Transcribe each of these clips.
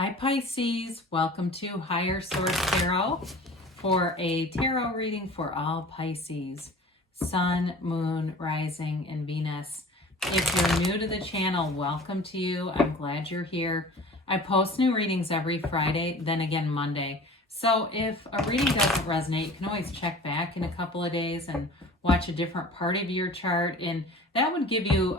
Hi Pisces, welcome to Higher Source Tarot for a tarot reading for all Pisces, Sun, Moon, Rising, and Venus. If you're new to the channel, welcome to you. I'm glad you're here. I post new readings every Friday, then again Monday. So if a reading doesn't resonate, you can always check back in a couple of days and watch a different part of your chart, and that would give you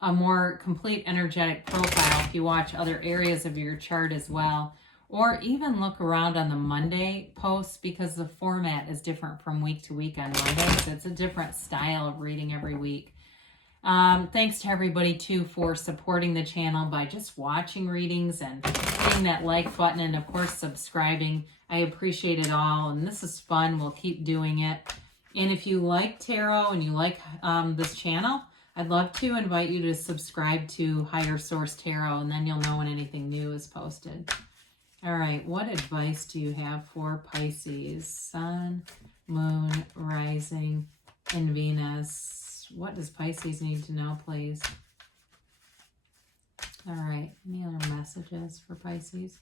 a more complete energetic profile if you watch other areas of your chart as well, or even look around on the Monday posts, because the format is different from week to week on Monday, so it's a different style of reading every week. Thanks to everybody too for supporting the channel by just watching readings and hitting that like button, and of course subscribing. I appreciate it all, and this is fun. We'll keep doing it. And if you like tarot and you like this channel, I'd love to invite you to subscribe to Higher Source Tarot, and then you'll know when anything new is posted. All right, what advice do you have for Pisces? Sun, Moon, Rising, and Venus. What does Pisces need to know, please? All right, any other messages for Pisces?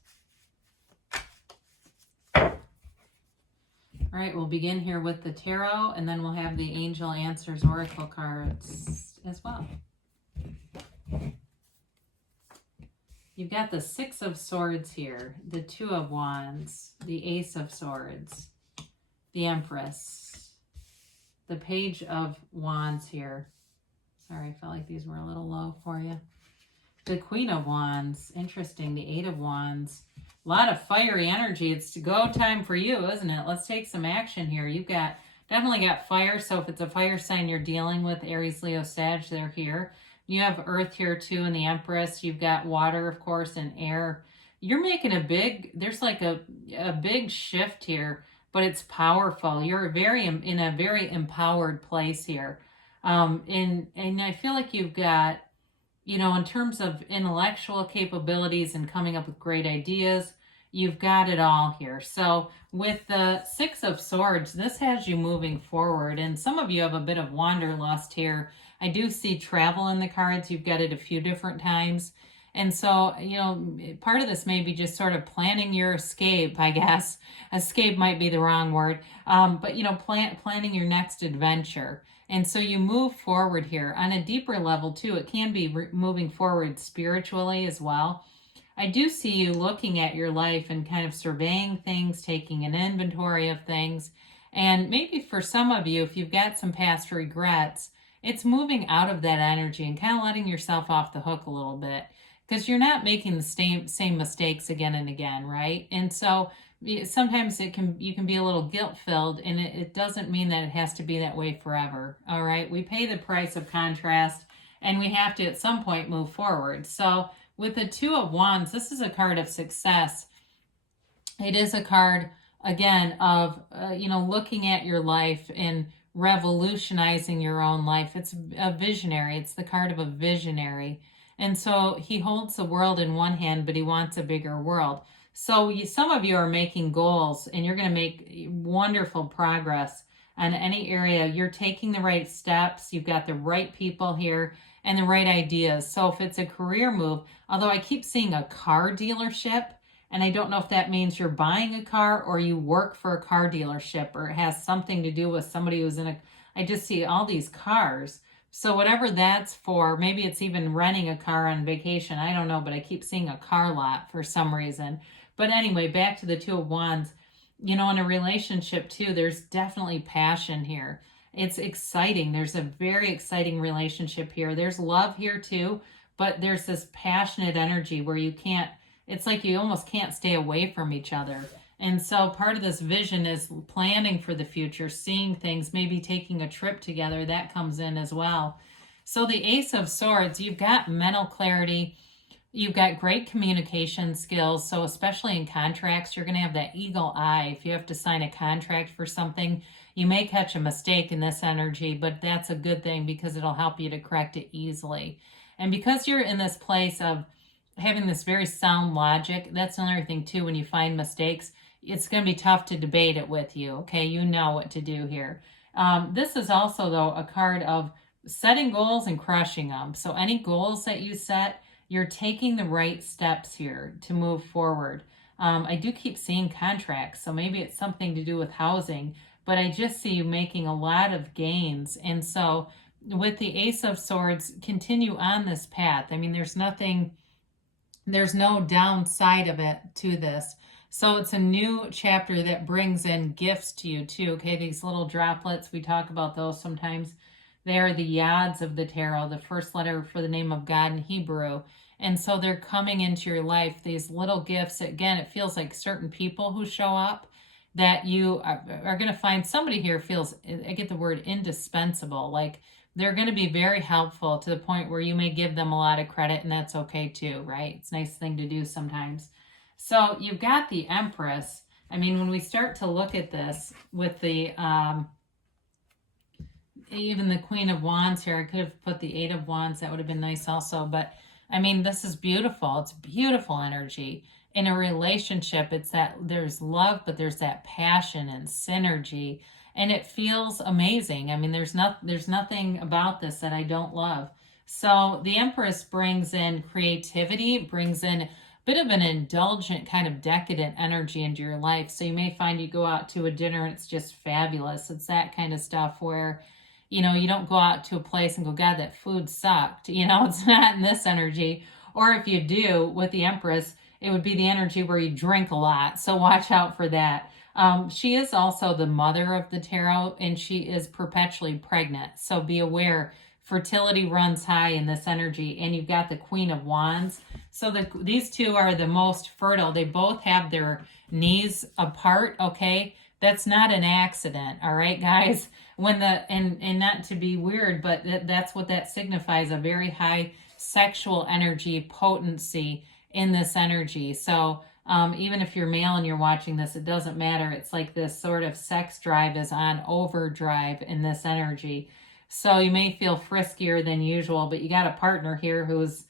All right, we'll begin here with the tarot, and then we'll have the Angel Answers Oracle cards as well. You've got the Six of Swords here, the Two of Wands, the Ace of Swords, the Empress, the Page of Wands here. Sorry, I felt like these were a little low for you. The Queen of Wands, interesting, the Eight of Wands. A lot of fiery energy. It's to go time for you, isn't it? Let's take some action here. You've got definitely got fire, so if it's a fire sign you're dealing with, Aries, Leo, Sag, they're here. You have earth here too in the Empress. You've got water, of course, and air. You're making there's like a big shift here, but it's powerful. You're in a very empowered place here. And I feel like you've got, in terms of intellectual capabilities and coming up with great ideas, you've got it all here. So with the Six of Swords, this has you moving forward, and some of you have a bit of wanderlust here. I do see travel in the cards. You've got it a few different times. And so, part of this may be just sort of planning your escape, I guess. Escape might be the wrong word. But, planning your next adventure. And so you move forward here. On a deeper level, too, it can be moving forward spiritually as well. I do see you looking at your life and kind of surveying things, taking an inventory of things. And maybe for some of you, if you've got some past regrets, it's moving out of that energy and kind of letting yourself off the hook a little bit, because you're not making the same mistakes again and again, right? And so sometimes you can be a little guilt-filled, and it doesn't mean that it has to be that way forever, all right? We pay the price of contrast, and we have to at some point move forward. So with the Two of Wands, this is a card of success. It is a card, again, of, looking at your life and revolutionizing your own life. It's a visionary. It's the card of a visionary. And so he holds the world in one hand, but he wants a bigger world. So some of you are making goals, and you're going to make wonderful progress on any area. You're taking the right steps. You've got the right people here and the right ideas. So if it's a career move, although I keep seeing a car dealership, and I don't know if that means you're buying a car or you work for a car dealership, or it has something to do with somebody who's I just see all these cars. So whatever that's for, maybe it's even renting a car on vacation. I don't know, but I keep seeing a car lot for some reason. But anyway, back to the Two of Wands. In a relationship too, there's definitely passion here. It's exciting. There's a very exciting relationship here. There's love here too, but there's this passionate energy where it's like you almost can't stay away from each other. And so part of this vision is planning for the future, seeing things, maybe taking a trip together. That comes in as well. So the Ace of Swords, you've got mental clarity. You've got great communication skills. So especially in contracts, you're going to have that eagle eye. If you have to sign a contract for something, you may catch a mistake in this energy, but that's a good thing because it'll help you to correct it easily. And because you're in this place of having this very sound logic, that's another thing too. When you find mistakes, it's going to be tough to debate it with you. Okay, you know what to do here. This is also, though, a card of setting goals and crushing them. So any goals that you set, you're taking the right steps here to move forward. I do keep seeing contracts, so maybe it's something to do with housing, but I just see you making a lot of gains. And so with the Ace of Swords, continue on this path. I mean, there's no downside of it to this. So it's a new chapter that brings in gifts to you too. Okay, these little droplets, we talk about those sometimes. They are the yads of the tarot, the first letter for the name of God in Hebrew. And so they're coming into your life, these little gifts. Again, it feels like certain people who show up that you are going to find. Somebody here feels, I get the word indispensable, like they're going to be very helpful to the point where you may give them a lot of credit, and that's okay too, right? It's a nice thing to do sometimes. So you've got the Empress. I mean, when we start to look at this with the, even the Queen of Wands here, I could have put the Eight of Wands. That would have been nice also. But I mean, this is beautiful. It's beautiful energy. In a relationship, it's that there's love, but there's that passion and synergy, and it feels amazing. I mean, there's nothing about this that I don't love. So the Empress brings in creativity, brings in a bit of an indulgent kind of decadent energy into your life. So you may find you go out to a dinner and it's just fabulous. It's that kind of stuff where, you know, you don't go out to a place and go, God, that food sucked. You know, it's not in this energy. Or if you do with the Empress, it would be the energy where you drink a lot. So watch out for that. She is also the mother of the tarot, and she is perpetually pregnant. So be aware, fertility runs high in this energy. And you've got the Queen of Wands. So these two are the most fertile. They both have their knees apart, okay? That's not an accident, all right, guys? When and not to be weird, but that's what that signifies, a very high sexual energy, potency in this energy. So even if you're male and you're watching this, it doesn't matter. It's like this sort of sex drive is on overdrive in this energy. So you may feel friskier than usual, but you got a partner here who's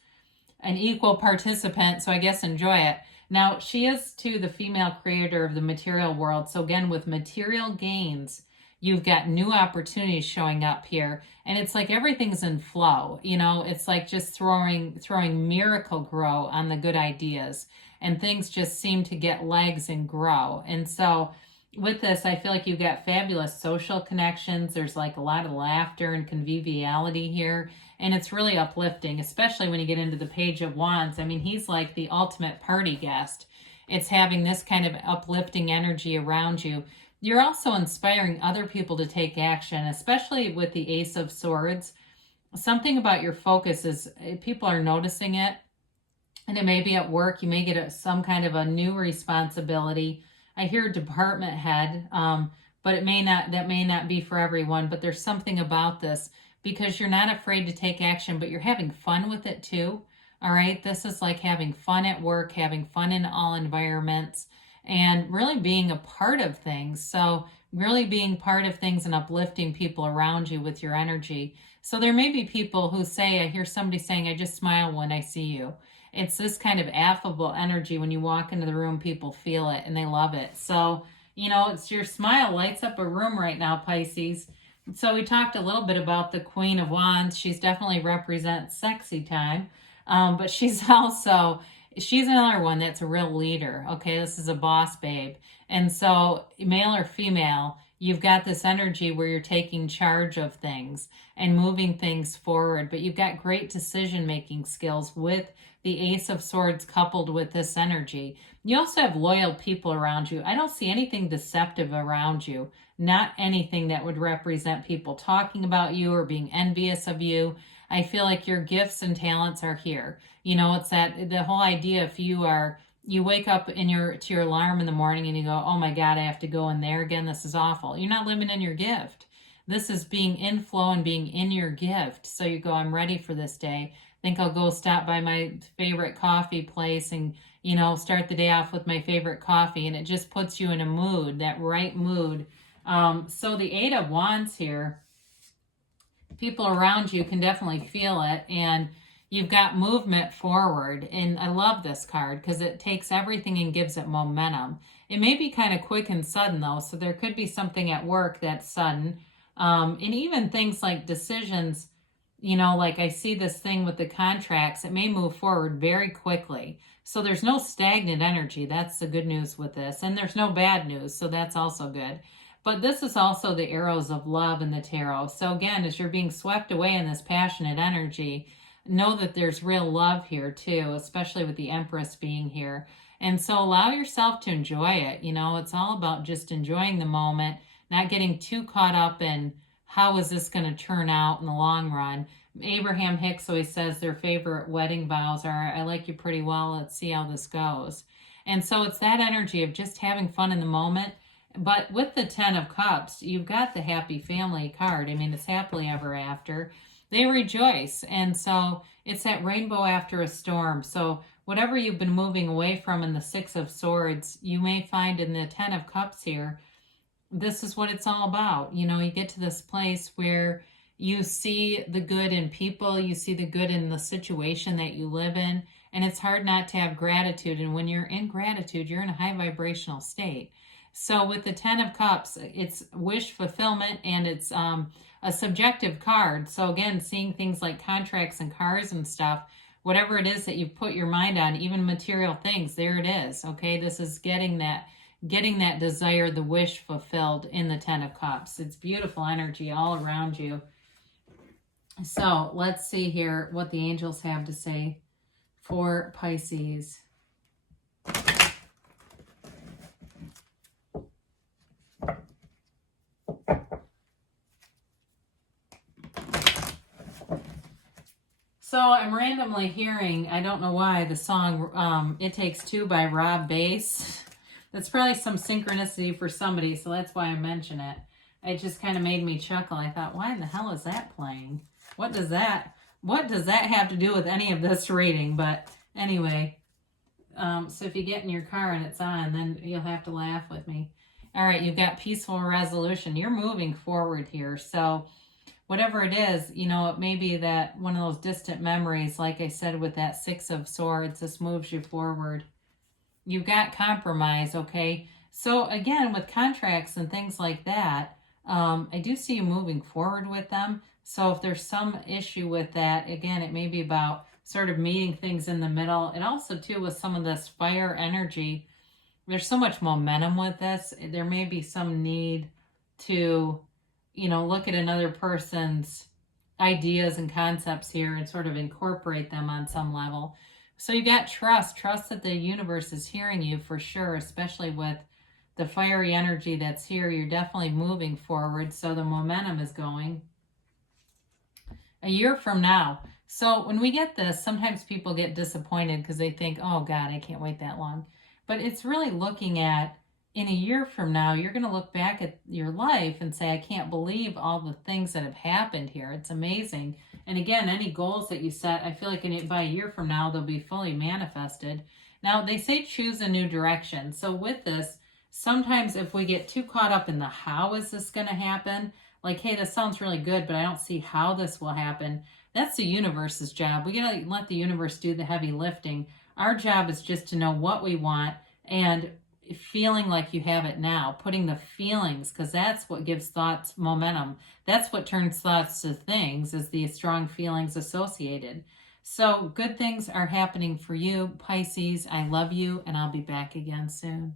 an equal participant, so I guess enjoy it. Now, she is, too, the female creator of the material world. So again, with material gains, you've got new opportunities showing up here. And it's like everything's in flow. You know, it's like just throwing miracle grow on the good ideas. And things just seem to get legs and grow. And so with this, I feel like you've got fabulous social connections. There's like a lot of laughter and conviviality here. And it's really uplifting, especially when you get into the Page of Wands. I mean, he's like the ultimate party guest. It's having this kind of uplifting energy around you. You're also inspiring other people to take action, especially with the Ace of Swords. Something about your focus is people are noticing it. And it may be at work. You may get some kind of a new responsibility. I hear department head, but that may not be for everyone. But there's something about this because you're not afraid to take action, but you're having fun with it too. All right. This is like having fun at work, having fun in all environments, and really being a part of things. So really being part of things and uplifting people around you with your energy. So there may be people who say, I hear somebody saying, I just smile when I see you. It's this kind of affable energy. When you walk into the room, people feel it and they love it. So, you know, it's your smile lights up a room right now, Pisces. So we talked a little bit about the Queen of Wands. She's definitely represents sexy time. But she's another one that's a real leader. Okay, this is a boss babe. And so male or female, you've got this energy where you're taking charge of things and moving things forward. But you've got great decision-making skills with the Ace of Swords coupled with this energy. You also have loyal people around you. I don't see anything deceptive around you. Not anything that would represent people talking about you or being envious of you. I feel like your gifts and talents are here. You know, it's that the whole idea, if you wake up to your alarm in the morning and you go, oh my God, I have to go in there again. This is awful. You're not living in your gift. This is being in flow and being in your gift. So you go, I'm ready for this day. I think I'll go stop by my favorite coffee place and, you know, start the day off with my favorite coffee. And it just puts you in a mood, that right mood. So the Eight of Wands here, people around you can definitely feel it, and you've got movement forward. And I love this card because it takes everything and gives it momentum. It may be kind of quick and sudden though, so there could be something at work that's sudden. And even things like decisions, you know, like I see this thing with the contracts, it may move forward very quickly. So there's no stagnant energy. That's the good news with this. And there's no bad news. So that's also good. But this is also the arrows of love in the tarot. So again, as you're being swept away in this passionate energy, know that there's real love here too, especially with the Empress being here. And so allow yourself to enjoy it. You know, it's all about just enjoying the moment, not getting too caught up in how is this going to turn out in the long run. Abraham Hicks always says their favorite wedding vows are, I like you pretty well, let's see how this goes. And so it's that energy of just having fun in the moment. But with the 10 of Cups, you've got the happy family card. I mean, it's happily ever after. They rejoice. And so it's that rainbow after a storm. So whatever you've been moving away from in the 6 of Swords, you may find in the 10 of Cups here, this is what it's all about. You know, you get to this place where you see the good in people, you see the good in the situation that you live in, and it's hard not to have gratitude. And when you're in gratitude, you're in a high vibrational state. So with the 10 of Cups, it's wish fulfillment, and it's a subjective card. So again, seeing things like contracts and cars and stuff, whatever it is that you put your mind on, even material things, there it is. Okay, this is getting that desire, the wish fulfilled in the 10 of Cups. It's beautiful energy all around you. So let's see here what the angels have to say for Pisces. So I'm randomly hearing, I don't know why, the song It Takes Two by Rob Bass. That's probably some synchronicity for somebody, so that's why I mention it. It just kind of made me chuckle. I thought, why in the hell is that playing? What does that have to do with any of this reading? But anyway, so if you get in your car and it's on, then you'll have to laugh with me. All right, you've got peaceful resolution. You're moving forward here. So whatever it is, you know, it may be that one of those distant memories, like I said, with that 6 of Swords, this moves you forward. You've got compromise, okay? So again, with contracts and things like that, I do see you moving forward with them. So if there's some issue with that, again, it may be about sort of meeting things in the middle. And also, too, with some of this fire energy, there's so much momentum with this. There may be some need to, you know, look at another person's ideas and concepts here and sort of incorporate them on some level. So you got trust that the universe is hearing you for sure, especially with the fiery energy that's here. You're definitely moving forward. So the momentum is going. A year from now. So when we get this, sometimes people get disappointed because they think, oh God, I can't wait that long. But it's really looking at, in a year from now, you're going to look back at your life and say, I can't believe all the things that have happened here. It's amazing. And again, any goals that you set, I feel like by a year from now, they'll be fully manifested. Now, they say choose a new direction. So with this, sometimes if we get too caught up in the how is this going to happen, like, hey, this sounds really good, but I don't see how this will happen. That's the universe's job. We got to let the universe do the heavy lifting. Our job is just to know what we want and feeling like you have it now, putting the feelings, because that's what gives thoughts momentum. That's what turns thoughts to things, is the strong feelings associated. So good things are happening for you, Pisces. I love you, and I'll be back again soon.